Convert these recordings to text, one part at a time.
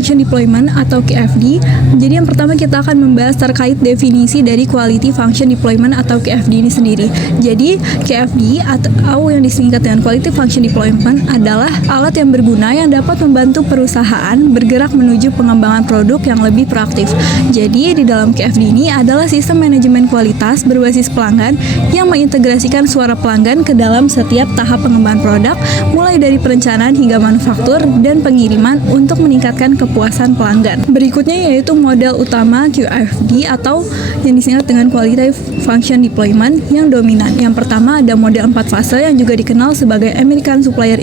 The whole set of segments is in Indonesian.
Function Deployment atau QFD. Jadi yang pertama kita akan membahas terkait definisi dari Quality Function Deployment atau QFD ini sendiri. Jadi QFD atau yang disingkat dengan Quality Function Deployment adalah alat yang berguna yang dapat membantu perusahaan bergerak menuju pengembangan produk yang lebih proaktif. Jadi di dalam QFD ini adalah sistem manajemen kualitas berbasis pelanggan yang mengintegrasikan suara pelanggan ke dalam setiap tahap pengembangan produk, mulai dari perencanaan hingga manufaktur dan pengiriman untuk meningkatkan kepuasan pelanggan. Berikutnya yaitu model utama QFD atau yang disingkat dengan Quality Function Deployment yang dominan. Yang pertama ada model 4 fase yang juga dikenal sebagai American Supplier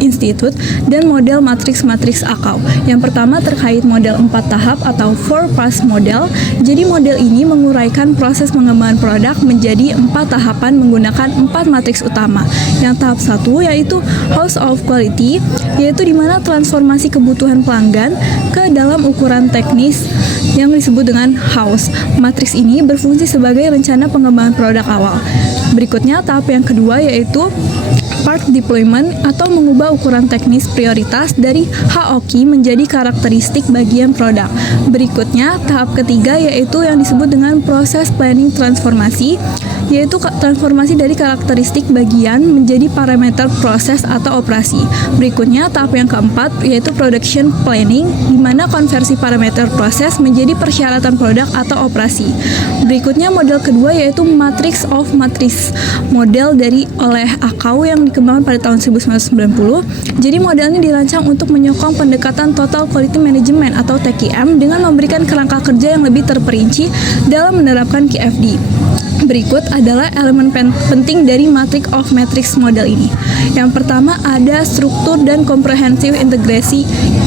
Institute dan model matriks ACAU. Yang pertama terkait model 4 tahap atau 4-pass model. Jadi model ini menguraikan proses pengembangan produk menjadi 4 tahapan menggunakan 4 matriks utama. Yang tahap 1 yaitu House of Quality, yaitu di mana transformasi kebutuhan pelanggan ke dalam ukuran teknis yang disebut dengan house. Matriks ini berfungsi sebagai rencana pengembangan produk awal. Berikutnya tahap yang kedua yaitu Part Deployment atau mengubah ukuran teknis prioritas dari HOQ menjadi karakteristik bagian produk. Berikutnya tahap ketiga yaitu yang disebut dengan proses planning transformasi, yaitu transformasi dari karakteristik bagian menjadi parameter proses atau operasi. Berikutnya tahap yang keempat yaitu production planning, di mana konversi parameter proses menjadi persyaratan produk atau operasi. Berikutnya model kedua yaitu Matrix of Matrix, model oleh ACAU yang dikembangkan pada tahun 1990. Jadi model ini dirancang untuk menyokong pendekatan Total Quality Management atau TQM dengan memberikan kerangka kerja yang lebih terperinci dalam menerapkan QFD. Berikut adalah elemen penting dari Matrix of Matrix model ini. Yang pertama ada struktur dan komprehensif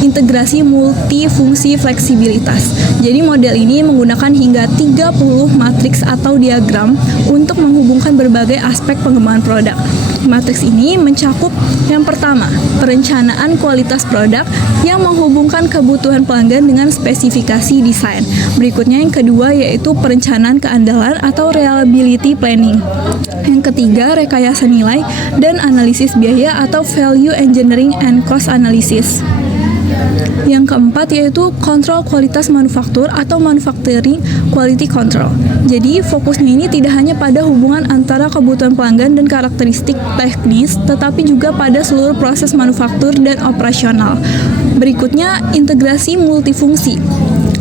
integrasi multifungsi fleksibilitas. Jadi model ini menggunakan hingga 30 matriks atau diagram untuk menghubungkan berbagai aspek pengembangan produk. Matriks ini mencakup yang pertama, perencanaan kualitas produk yang menghubungkan kebutuhan pelanggan dengan spesifikasi desain. Berikutnya yang kedua yaitu perencanaan keandalan atau reliability planning. Yang ketiga, rekayasa nilai dan analisis biaya atau value engineering and cost analysis. Yang keempat yaitu kontrol kualitas manufaktur atau manufacturing quality control. Jadi fokusnya ini tidak hanya pada hubungan antara kebutuhan pelanggan dan karakteristik teknis, tetapi juga pada seluruh proses manufaktur dan operasional. Berikutnya integrasi multifungsi.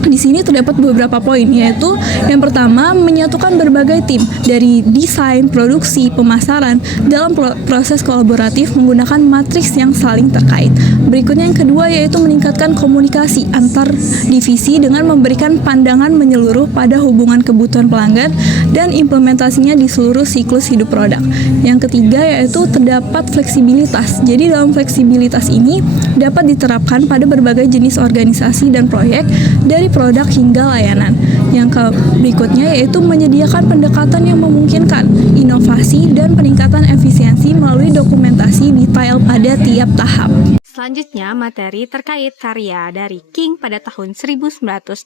Di sini terdapat beberapa poin, yaitu yang pertama menyatukan berbagai tim dari desain, produksi, pemasaran dalam proses kolaboratif menggunakan matriks yang saling terkait. Berikutnya yang kedua yaitu meningkatkan komunikasi antar divisi dengan memberikan pandangan menyeluruh pada hubungan kebutuhan pelanggan dan implementasinya di seluruh siklus hidup produk. Yang ketiga yaitu terdapat fleksibilitas. Jadi dalam fleksibilitas ini dapat diterapkan pada berbagai jenis organisasi dan proyek dari produk hingga layanan. Yang berikutnya yaitu menyediakan pendekatan yang memungkinkan inovasi dan peningkatan efisiensi melalui dokumentasi detail pada tiap tahap. Selanjutnya, materi terkait karya dari King pada tahun 1989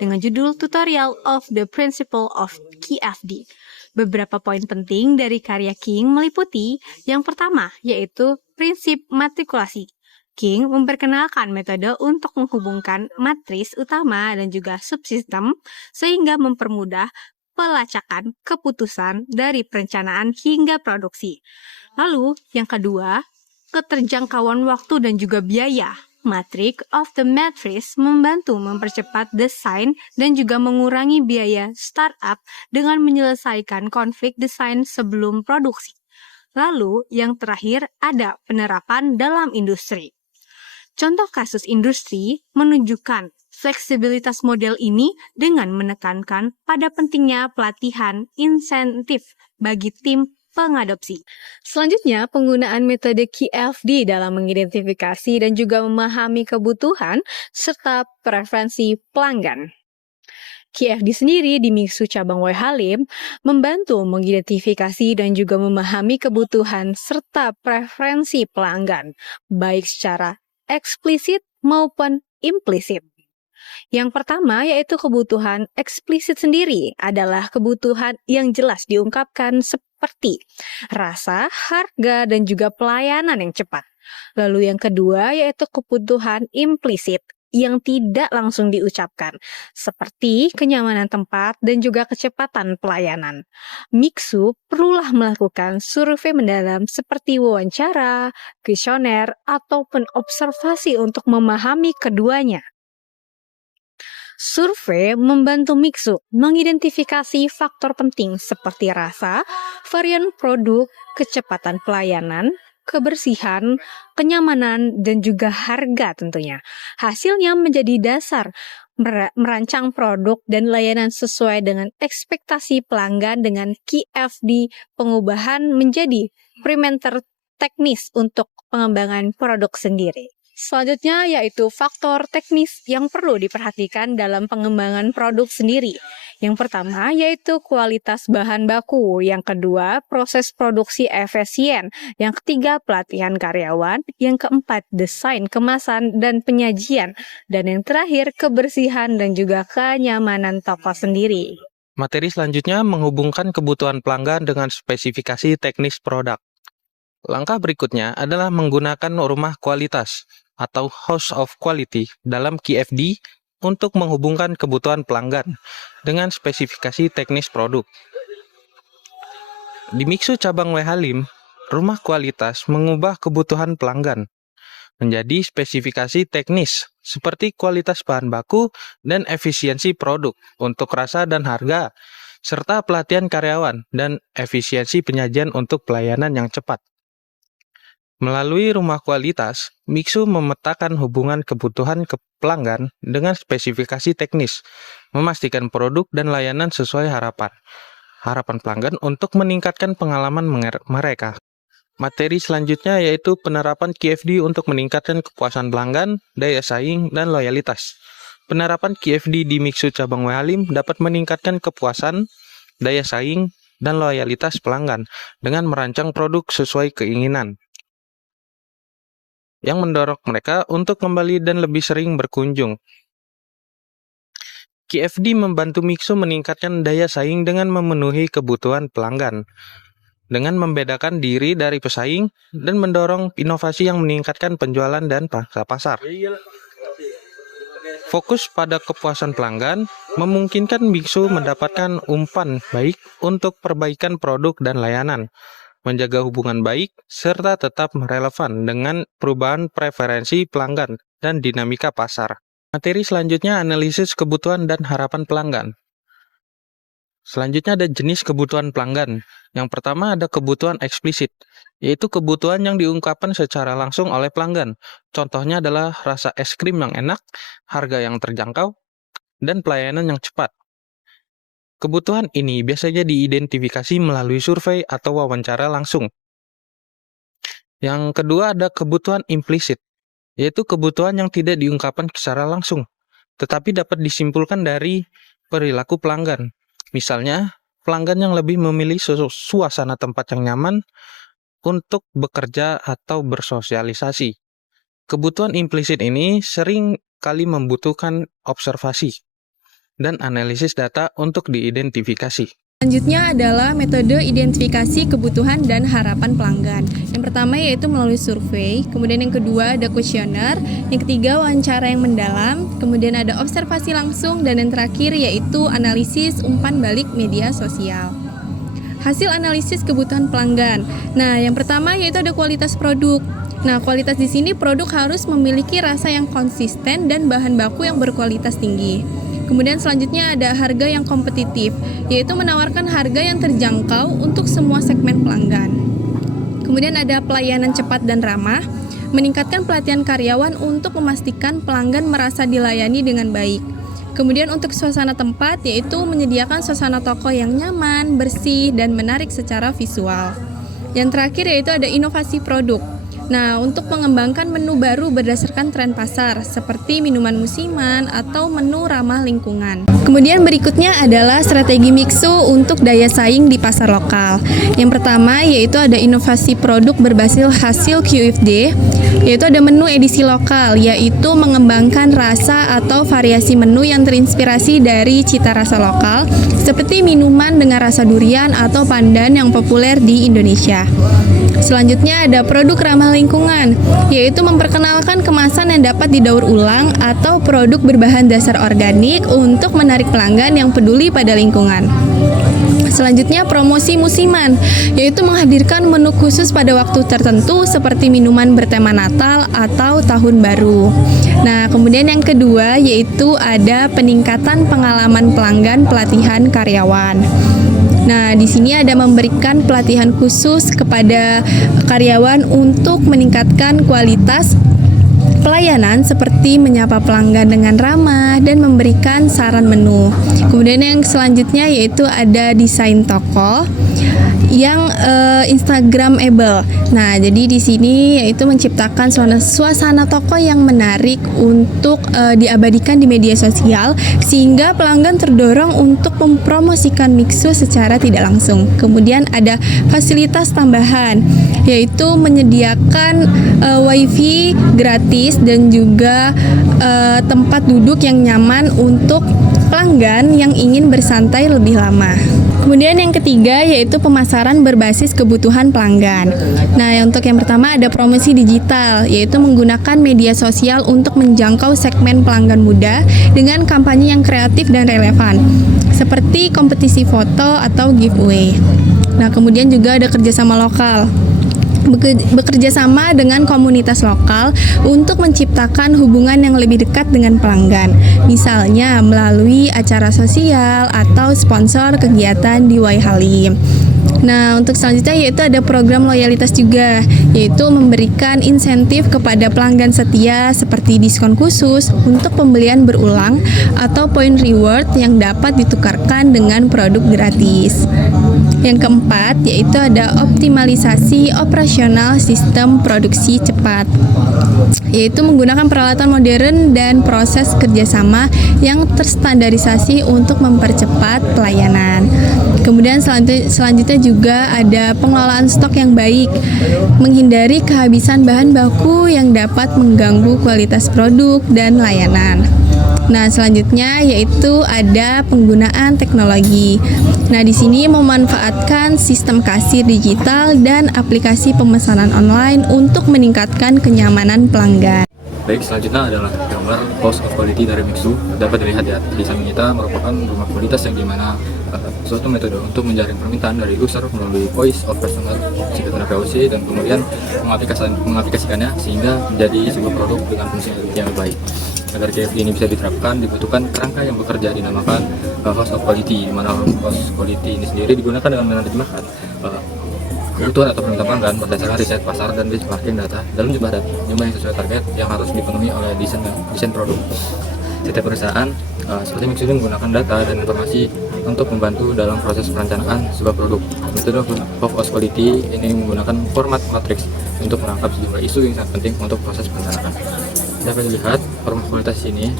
dengan judul Tutorial of the Principle of QFD. Beberapa poin penting dari karya King meliputi yang pertama, yaitu prinsip matrikulasi. King memperkenalkan metode untuk menghubungkan matris utama dan juga subsistem sehingga mempermudah pelacakan keputusan dari perencanaan hingga produksi. Lalu, yang kedua, keterjangkauan waktu dan juga biaya. Matrix of the Matrix membantu mempercepat desain dan juga mengurangi biaya startup dengan menyelesaikan konflik desain sebelum produksi. Lalu, yang terakhir ada penerapan dalam industri. Contoh kasus industri menunjukkan fleksibilitas model ini dengan menekankan pada pentingnya pelatihan insentif bagi tim pengadopsi. Selanjutnya, penggunaan metode QFD dalam mengidentifikasi dan juga memahami kebutuhan serta preferensi pelanggan. QFD sendiri di Mixu cabang Wai Halim membantu mengidentifikasi dan juga memahami kebutuhan serta preferensi pelanggan, baik secara eksplisit maupun implisit. Yang pertama yaitu kebutuhan eksplisit sendiri adalah kebutuhan yang jelas diungkapkan seperti rasa, harga, dan juga pelayanan yang cepat. Lalu yang kedua yaitu kebutuhan implisit yang tidak langsung diucapkan, seperti kenyamanan tempat dan juga kecepatan pelayanan. Mixu perlulah melakukan survei mendalam seperti wawancara, kuesioner, ataupun observasi untuk memahami keduanya. Survei membantu Mixu mengidentifikasi faktor penting seperti rasa, varian produk, kecepatan pelayanan, kebersihan, kenyamanan, dan juga harga tentunya. Hasilnya menjadi dasar merancang produk dan layanan sesuai dengan ekspektasi pelanggan dengan KFD pengubahan menjadi perimeter teknis untuk pengembangan produk sendiri. Selanjutnya yaitu faktor teknis yang perlu diperhatikan dalam pengembangan produk sendiri. Yang pertama yaitu kualitas bahan baku, yang kedua proses produksi efisien, yang ketiga pelatihan karyawan, yang keempat desain kemasan dan penyajian, dan yang terakhir kebersihan dan juga kenyamanan toko sendiri. Materi selanjutnya menghubungkan kebutuhan pelanggan dengan spesifikasi teknis produk. Langkah berikutnya adalah menggunakan rumah kualitas atau House of Quality dalam KFD untuk menghubungkan kebutuhan pelanggan dengan spesifikasi teknis produk. Di Mixu cabang W Halim, rumah kualitas mengubah kebutuhan pelanggan menjadi spesifikasi teknis seperti kualitas bahan baku dan efisiensi produk untuk rasa dan harga, serta pelatihan karyawan dan efisiensi penyajian untuk pelayanan yang cepat. Melalui rumah kualitas, Mixu memetakan hubungan kebutuhan ke pelanggan dengan spesifikasi teknis, memastikan produk dan layanan sesuai harapan pelanggan untuk meningkatkan pengalaman mereka. Materi selanjutnya yaitu penerapan KFD untuk meningkatkan kepuasan pelanggan, daya saing, dan loyalitas. Penerapan KFD di Mixu cabang W Halim dapat meningkatkan kepuasan, daya saing, dan loyalitas pelanggan dengan merancang produk sesuai keinginan, yang mendorong mereka untuk kembali dan lebih sering berkunjung. KFD membantu Mixu meningkatkan daya saing dengan memenuhi kebutuhan pelanggan, dengan membedakan diri dari pesaing dan mendorong inovasi yang meningkatkan penjualan dan pangsa pasar. Fokus pada kepuasan pelanggan memungkinkan Mixu mendapatkan umpan baik untuk perbaikan produk dan layanan, menjaga hubungan baik, serta tetap relevan dengan perubahan preferensi pelanggan dan dinamika pasar. Materi selanjutnya analisis kebutuhan dan harapan pelanggan. Selanjutnya ada jenis kebutuhan pelanggan. Yang pertama ada kebutuhan eksplisit, yaitu kebutuhan yang diungkapkan secara langsung oleh pelanggan. Contohnya adalah rasa es krim yang enak, harga yang terjangkau, dan pelayanan yang cepat. Kebutuhan ini biasanya diidentifikasi melalui survei atau wawancara langsung. Yang kedua ada kebutuhan implisit, yaitu kebutuhan yang tidak diungkapkan secara langsung, tetapi dapat disimpulkan dari perilaku pelanggan. Misalnya, pelanggan yang lebih memilih suasana tempat yang nyaman untuk bekerja atau bersosialisasi. Kebutuhan implisit ini sering kali membutuhkan observasi dan analisis data untuk diidentifikasi. Selanjutnya adalah metode identifikasi kebutuhan dan harapan pelanggan. Yang pertama yaitu melalui survei, kemudian yang kedua ada kuesioner, yang ketiga wawancara yang mendalam, kemudian ada observasi langsung, dan yang terakhir yaitu analisis umpan balik media sosial. Hasil analisis kebutuhan pelanggan. Nah, yang pertama yaitu ada kualitas produk. Nah, kualitas di sini produk harus memiliki rasa yang konsisten dan bahan baku yang berkualitas tinggi. Kemudian selanjutnya ada harga yang kompetitif, yaitu menawarkan harga yang terjangkau untuk semua segmen pelanggan. Kemudian ada pelayanan cepat dan ramah, meningkatkan pelatihan karyawan untuk memastikan pelanggan merasa dilayani dengan baik. Kemudian untuk suasana tempat, yaitu menyediakan suasana toko yang nyaman, bersih, dan menarik secara visual. Yang terakhir yaitu ada inovasi produk. Nah, untuk mengembangkan menu baru berdasarkan tren pasar, seperti minuman musiman atau menu ramah lingkungan. Kemudian berikutnya adalah strategi Mixu untuk daya saing di pasar lokal. Yang pertama yaitu ada inovasi produk berbasis hasil QFD, yaitu ada menu edisi lokal, yaitu mengembangkan rasa atau variasi menu yang terinspirasi dari cita rasa lokal, seperti minuman dengan rasa durian atau pandan yang populer di Indonesia. Selanjutnya ada produk ramah lingkungan, yaitu memperkenalkan kemasan yang dapat didaur ulang atau produk berbahan dasar organik untuk menarik pelanggan yang peduli pada lingkungan. Selanjutnya promosi musiman, yaitu menghadirkan menu khusus pada waktu tertentu seperti minuman bertema Natal atau Tahun Baru. Nah, kemudian yang kedua yaitu ada peningkatan pengalaman pelanggan pelatihan karyawan. Nah, di sini ada memberikan pelatihan khusus kepada karyawan untuk meningkatkan kualitas pelayanan seperti menyapa pelanggan dengan ramah dan memberikan saran menu. Kemudian yang selanjutnya yaitu ada desain toko yang Instagramable. Nah, jadi di sini yaitu menciptakan suasana toko yang menarik untuk diabadikan di media sosial sehingga pelanggan terdorong untuk mempromosikan Mixu secara tidak langsung. Kemudian ada fasilitas tambahan yaitu menyediakan wifi gratis dan juga tempat duduk yang nyaman untuk pelanggan yang ingin bersantai lebih lama. Kemudian yang ketiga yaitu pemasaran berbasis kebutuhan pelanggan. Nah, untuk yang pertama ada promosi digital, yaitu menggunakan media sosial untuk menjangkau segmen pelanggan muda dengan kampanye yang kreatif dan relevan, seperti kompetisi foto atau giveaway. Nah, kemudian juga ada kerjasama lokal. Bekerja sama dengan komunitas lokal untuk menciptakan hubungan yang lebih dekat dengan pelanggan, misalnya melalui acara sosial atau sponsor kegiatan di Waihalim. Nah, untuk selanjutnya yaitu ada program loyalitas juga, yaitu memberikan insentif kepada pelanggan setia seperti diskon khusus untuk pembelian berulang atau poin reward yang dapat ditukarkan dengan produk gratis. Yang keempat yaitu ada optimalisasi operasional sistem produksi cepat, yaitu menggunakan peralatan modern dan proses kerjasama yang terstandarisasi untuk mempercepat pelayanan. Kemudian selanjutnya juga ada pengelolaan stok yang baik, menghindari kehabisan bahan baku yang dapat mengganggu kualitas produk dan layanan. Nah, selanjutnya yaitu ada penggunaan teknologi. Nah, di sini memanfaatkan sistem kasir digital dan aplikasi pemesanan online untuk meningkatkan kenyamanan pelanggan. Baik, selanjutnya adalah gambar post of quality dari Mixu. Dapat dilihat ya, di samping kita merupakan rumah kualitas yang dimana suatu metode untuk menjaring permintaan dari user melalui voice of customer, singkatan VOC, dan kemudian mengaplikasikannya sehingga menjadi sebuah produk dengan fungsi yang lebih baik. Agar KFD ini bisa diterapkan, dibutuhkan kerangka yang bekerja dinamakan host of quality, di mana host quality ini sendiri digunakan dengan menerjemahkan kebutuhan atau permintaan pelanggan berdasarkan riset pasar dan benchmarking data dalam jumlah yang sesuai target yang harus dipenuhi oleh desain produk. Setiap perusahaan seperti Mixu menggunakan data dan informasi untuk membantu dalam proses perencanaan sebuah produk. Metode of host quality ini menggunakan format matriks untuk menangkap sejumlah isu yang sangat penting untuk proses perencanaan. Dapat dilihat rumah kualitas ini,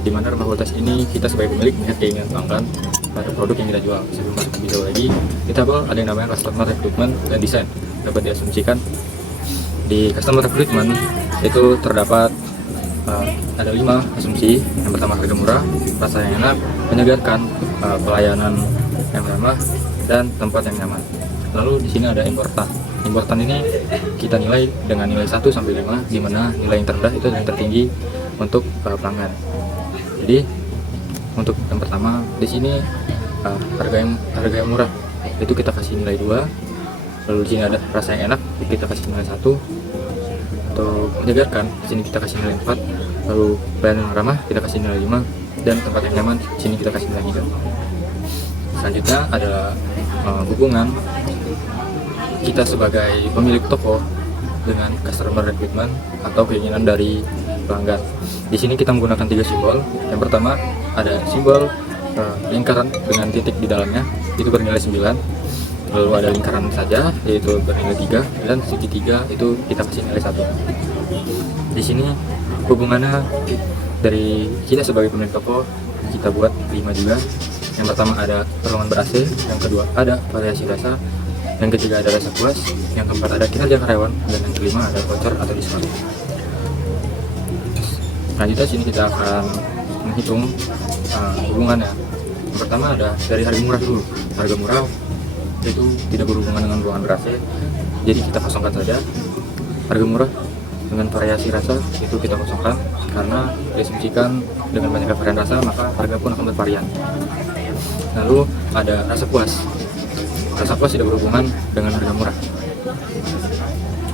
di mana rumah kualitas ini kita sebagai pemilik melihat keinginan pelanggan pada produk yang kita jual. Sebelum masuk lebih jauh lagi, kita ada yang namanya customer recruitment dan design. Dapat diasumsikan di customer recruitment itu terdapat ada 5 asumsi. Yang pertama harga murah, rasa yang enak, menyegarkan, pelayanan yang ramah, dan tempat yang nyaman. Lalu di sini ada important. Important ini kita nilai dengan nilai 1 sampai 5, di mana nilai yang terendah itu yang tertinggi untuk pelanggan. Jadi untuk yang pertama di sini harga yang murah itu kita kasih nilai 2. Lalu di sini ada rasa yang enak, kita kasih nilai 1. Untuk menyegarkan, di sini kita kasih nilai 4. Lalu pelayanan yang ramah kita kasih nilai 5, dan tempat yang nyaman di sini kita kasih nilai 3. Selanjutnya ada hubungan kita sebagai pemilik toko dengan customer recruitment atau keinginan dari pelanggan. Di sini kita menggunakan 3 simbol. Yang pertama ada simbol lingkaran dengan titik di dalamnya, itu bernilai 9. Lalu ada lingkaran saja, yaitu bernilai 3, dan segitiga itu kita kasih nilai 1. Di sini hubungannya dari kita sebagai pemilik toko kita buat 5 juga. Yang pertama ada ruangan ber-AC, yang kedua ada variasi rasa, yang ketiga ada rasa puas, yang keempat ada kinerja karyawan, dan yang kelima ada voucher atau diskon. Selanjutnya sini kita akan menghitung hubungannya. Yang pertama ada dari harga murah dulu. Harga murah itu tidak berhubungan dengan ruangan ber-AC, jadi kita kosongkan saja. Harga murah dengan variasi rasa itu kita kosongkan karena diasumsikan dengan banyaknya varian rasa maka harga pun akan bervarian. Lalu ada rasa puas. Rasa puas tidak berhubungan dengan harga murah.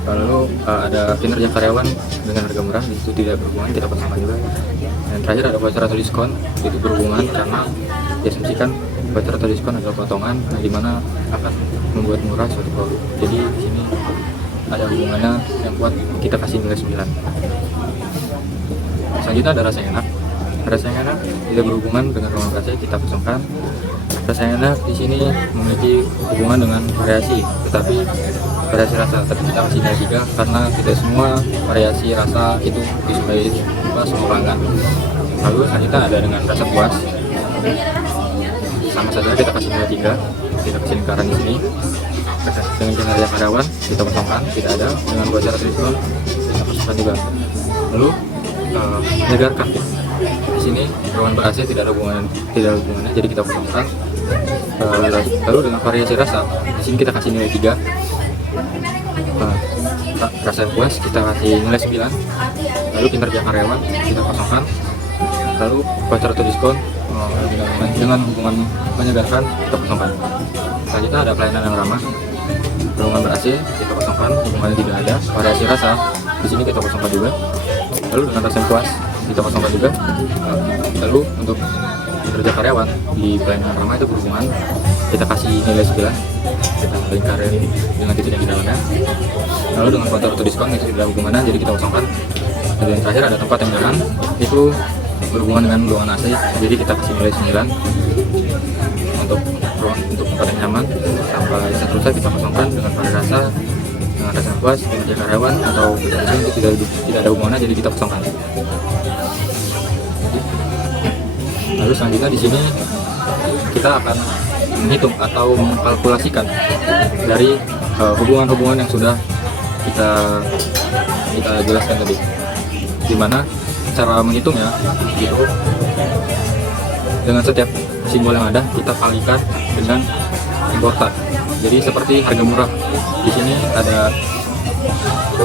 Lalu ada kinerja karyawan dengan harga murah, itu tidak berhubungan, kita kosongkan juga. Dan terakhir ada voucher atau diskon, itu berhubungan karena diasumsikan voucher atau diskon adalah potongan di mana akan membuat murah suatu produk. Jadi di sini ada hubungannya yang kuat, kita kasih nilai 9. Selanjutnya ada rasa enak. Rasa yang enak tidak berhubungan dengan ruang rasa, kita kosongkan. Rasa yang enak di sini memiliki hubungan dengan variasi, tetapi variasi rasa, tapi kita kasih nilai 3 karena tidak semua variasi rasa itu disukai semua pelanggan. Lalu selanjutnya ada dengan rasa puas, sama saja kita kasih nilai 3, kita kasih lingkaran di sini. Dengan kinerja karyawan kita kosongkan, tidak ada. Dengan voucher atau diskon kita kosongkan juga. Lalu menyegarkan, di sini ruangan ber-AC tidak ada hubungannya, jadi kita kosongkan. Lalu dengan variasi rasa, di sini kita kasih nilai 3. Rasa puas kita kasih nilai 9. Lalu kinerja karyawan kita kosongkan. Lalu voucher atau diskon dengan hubungan menyegarkan kita kosongkan. Selanjutnya ada pelayanan yang ramah. Ruangan ber-AC kita kosongkan, hubungannya tidak ada. Variasi rasa di sini kita kosongkan juga. Lalu dengan rasa puas kita kosongkan juga. Lalu untuk kinerja karyawan di pelayanan ramah itu berhubungan, kita kasih nilai 9, kita lingkarin dengan titik yang di dalamnya. Lalu dengan voucher atau diskon itu tidak ada hubungannya, jadi kita kosongkan. Dan yang terakhir ada tempat yang nyaman, itu berhubungan dengan ruangan AC, jadi kita kasih nilai 9 untuk tempat yang nyaman. Sampai seterusnya kita kosongkan dengan variasi rasa, dengan rasa puas, kinerja karyawan atau itu tidak ada hubungannya, jadi kita kosongkan. Lalu selanjutnya di sini kita akan menghitung atau mengkalkulasikan dari hubungan-hubungan yang sudah kita jelaskan tadi. Dimana cara menghitungnya gitu, dengan setiap simbol yang ada kita kalikan dengan importan. Jadi seperti harga murah, di sini ada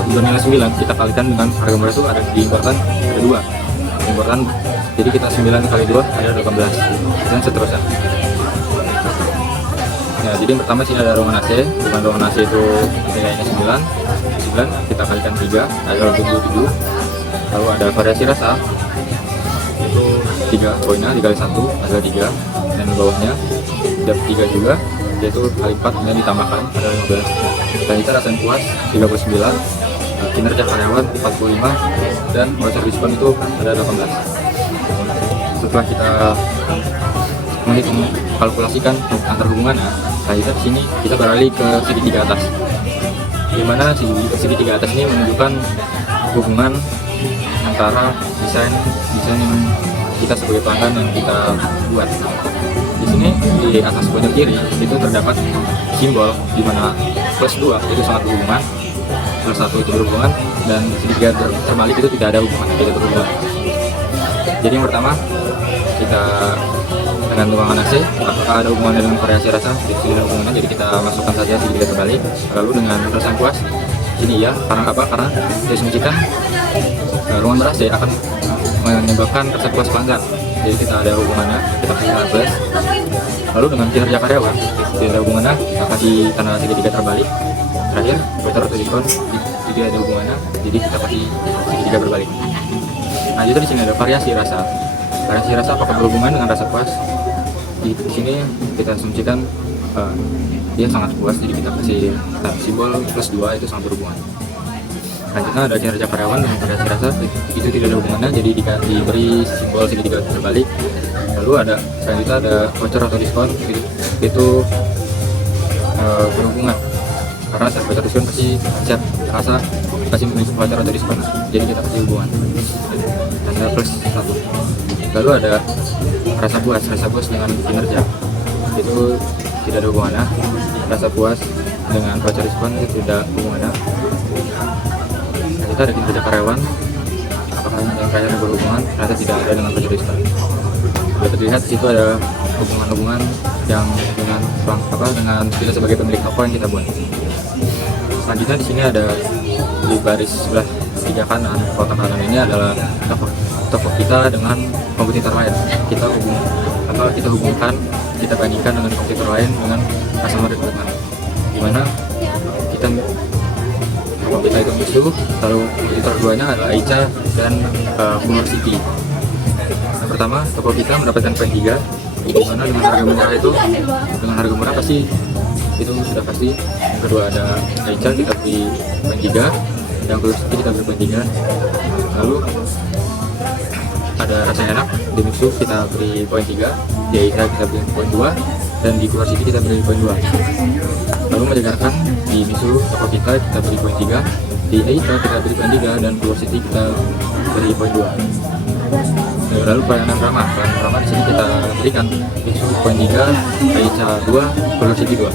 nilai 9, kita kalikan dengan harga murah itu ada di importan ada 2 importan, jadi kita 9 kali 2 ada 18 dan seterusnya. Nah, jadi yang pertama sini ada ruangan AC, dengan ruangan AC itu nilainya 9 kita kalikan 3 ada 27. Lalu ada variasi rasa itu 3 poinnya dikali 1 ada 3, dan di bawahnya ada 3 juga, yaitu kali 4 kemudian ditambahkan ada 15. Dan kita rasa puas 39, kinerja karyawan 45, dan voucher diskon itu ada 18. Setelah kita menghitung kalkulasikan antar hubungannya, kita di sini kita beralih ke segitiga atas, dimana segitiga atas ini menunjukkan hubungan antara desain yang kita sebagai pelanggan yang kita buat. Di sini di atas pojok kiri itu terdapat simbol di mana plus 2 itu sangat berhubungan, plus 1 itu berhubungan, dan segitiga terbalik itu tidak ada hubungan, tidak berhubungan. Jadi yang pertama kita dengan ruangan AC, apakah ada hubungannya dengan variasi rasa? Tidak ada hubungannya, jadi kita masukkan saja segitiga terbalik. Lalu dengan rasa puas, ini ya, karena apa? Karena diasumsikan ruangan ber-AC akan menyebabkan rasa puas pelanggan, jadi kita ada hubungannya, kita kasih plus. Lalu dengan kinerja karyawan tidak ada hubungannya, maka di tanda segitiga terbalik. Terakhir voucher atau diskon tidak ada hubungannya, jadi kita kasih segitiga berbalik. Nah, jadi di sini ada variasi rasa. Variasi rasa apakah berhubungan dengan rasa puas? Di sini kita asumsikan dia sangat puas, jadi kita kasih simbol plus 2 itu sangat berhubungan. Selanjutnya ada kinerja karyawan dengan variasi rasa, itu tidak ada hubungannya, jadi diberi simbol segitiga terbalik. Lalu selanjutnya ada voucher atau diskon, itu berhubungan karena setiap voucher diskon pasti setiap rasa kasih voucher atau diskon, jadi kita kasih hubungan. tanda plus 1. Lalu ada rasa puas dengan kinerja, itu tidak ada hubungannya. Rasa puas dengan voucher diskon itu tidak hubungannya. Kita ada kinerja karyawan, apakah yang kaya ada berhubungan, ternyata tidak ada dengan voucher diskon. Dapat dilihat di situ ada hubungan-hubungan yang dengan dengan kita sebagai pemilik toko yang kita buat. Selanjutnya di sini ada di baris sebelah tiga kanan, kotak kanan ini adalah toko kita dengan kompetitor lain. Kita hubungkan, kita bandingkan dengan kompetitor lain dengan customer recruitment, dimana kita itu Mixu, lalu kompetitor keduanya adalah Aicha dan Bungur City. Yang pertama, toko kita mendapatkan poin 3, dimana dengan harga murah pasti itu sudah pasti. Yang kedua ada Aicha, kita beri poin 3, yang Bungur City kita beri poin 3. Lalu ada rasa enak di Mixu, kita beri poin 3, di Aicha kita beri poin 2, dan di Bungur City kita beri poin 2. Lalu mendengarkan di Mixu toko kita beri poin 3, di Aicha kita beri poin 3, dan Bungur City kita beri poin 2. Lalu pelayanan ramah di sini kita berikan Mixu poin 3, Aicha 2, Bungur City 2.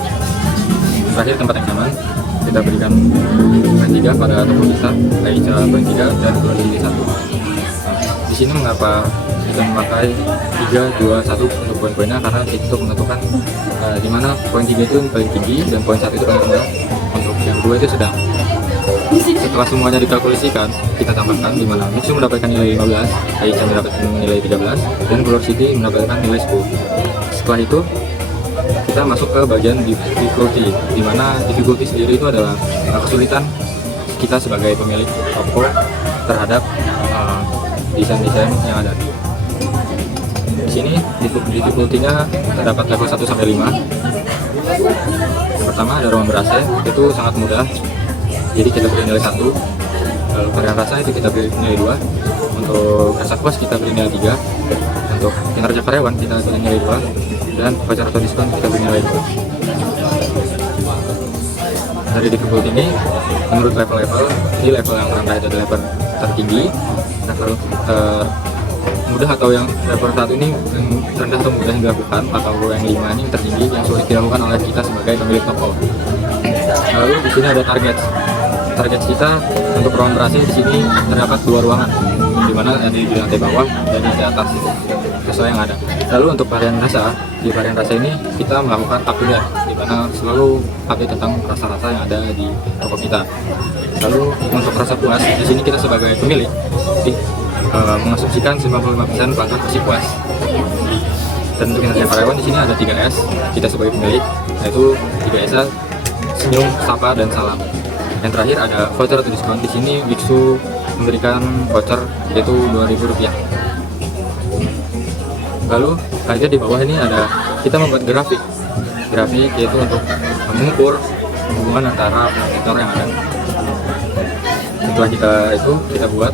Terakhir tempat yang nyaman, kita berikan poin 3 pada toko kita, Aicha poin 3, dan Bungur City 1. Di sini mengapa kita memakai 3, 2, 1 untuk poin-poinnya, karena itu menentukan di mana poin 3 itu paling tinggi dan poin 1 itu paling rendah, untuk yang 2 itu sedang. Setelah semuanya dikalkulasikan, kita tambahkan di mana Mixu mendapatkan nilai 15, Aicha mendapatkan nilai 13, dan Bungur City mendapatkan nilai 10. Setelah itu kita masuk ke bagian difficulty, di mana difficulty sendiri itu adalah kesulitan kita sebagai pemilik toko terhadap desain-desain yang ada. Di sini difficulty-nya terdapat level 1 sampai 5. Yang pertama ada ruang ber-AC, itu sangat mudah. Jadi kita beri nilai 1. Lalu varian rasa itu kita beri nilai 2. Untuk rasa puas kita beri nilai 3. Untuk kinerja karyawan kita beri nilai 2. Dan voucher atau diskon kita beri nilai 2. Dari difficulty ini, menurut level-level, ini level yang terendah itu adalah level tertinggi, level mudah atau yang level 1 ini yang rendah atau mudah yang dilakukan, atau yang 5 ini tertinggi yang sulit dilakukan oleh kita sebagai pemilik toko. Lalu di sini ada target kita untuk ruang ber-AC. Di sini terdapat 2 ruangan, di mana ada di lantai bawah dan di atas itu sesuai yang ada. Lalu untuk varian rasa, di varian rasa ini kita melakukan update, di mana selalu update tentang rasa-rasa yang ada di toko kita. Lalu untuk rasa puas, di sini kita sebagai pemilik mengasumsikan 95% pelanggan pasti puas. Dan untuk kinerja karyawan di sini ada 3S kita sebagai pemilik, yaitu 3S: senyum, sapa, dan salam. Yang terakhir ada voucher atau diskon. Di sini Mixu memberikan voucher yaitu Rp2.000. Lalu akhirnya di bawah ini ada kita membuat grafik yaitu untuk mengukur hubungan antara kompetitor yang ada. Setelah kita buat,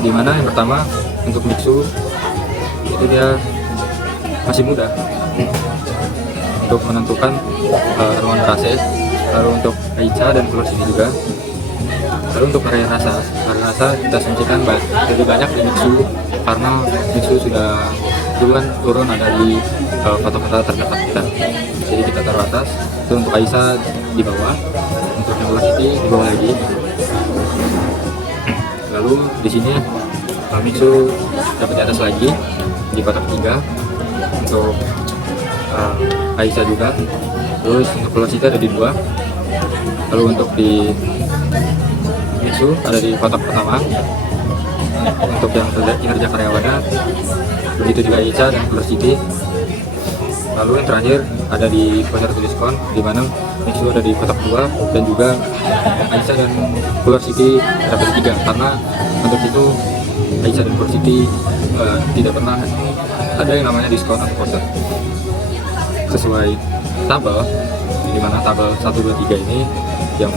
di mana yang pertama untuk Mixu itu dia masih mudah untuk menentukan ruang ber-AC. Lalu untuk Aicha dan Bungur City juga. Lalu untuk varian rasa kita asumsikan lebih banyak di Mixu, karena Mixu sudah duluan turun ada di kota-kota terdekat kita. Jadi kita taruh atas. Itu untuk Aicha di bawah, untuk yang Bungur City di bawah lagi. Lalu di sini Mixu dapat di atas lagi di kotak 3 untuk Aicha juga. Terus untuk Bungur City ada di 2. Lalu untuk di Mixu ada di kotak pertama. Untuk yang kinerja karyawannya begitu juga Aicha dan Bungur City. Lalu yang terakhir ada di voucher atau diskon, di mana Mixu ada di kotak 2 dan juga Aicha dan Bungur City dapat 3, karena untuk itu Aicha dan Bungur City tidak pernah ada yang namanya diskon atau voucher. Sesuai tabel, di mana tabel 1, 2, 3 ini yang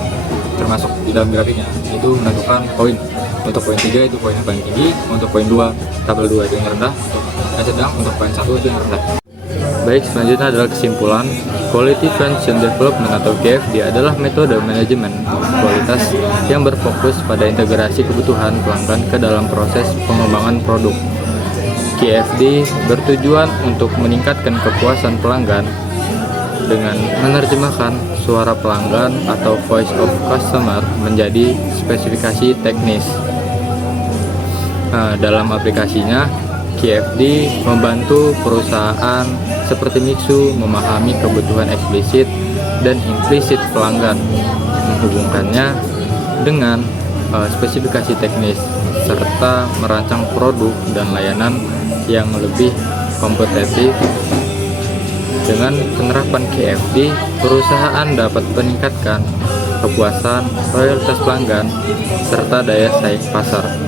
termasuk di dalam grafiknya itu menentukan poin. Untuk poin 3 itu poinnya paling tinggi, untuk poin 2 tabel 2 itu yang rendah, untuk yang sedang, untuk poin 1 itu yang rendah. Baik, selanjutnya adalah kesimpulan. Quality Function Development atau QFD adalah metode manajemen kualitas yang berfokus pada integrasi kebutuhan pelanggan ke dalam proses pengembangan produk. QFD bertujuan untuk meningkatkan kepuasan pelanggan dengan menerjemahkan suara pelanggan atau voice of customer menjadi spesifikasi teknis. Dalam aplikasinya, QFD membantu perusahaan seperti Mixu memahami kebutuhan eksplisit dan implisit pelanggan, menghubungkannya dengan spesifikasi teknis, serta merancang produk dan layanan yang lebih kompetitif. Dengan penerapan QFD, perusahaan dapat meningkatkan kepuasan, loyalitas pelanggan, serta daya saing pasar.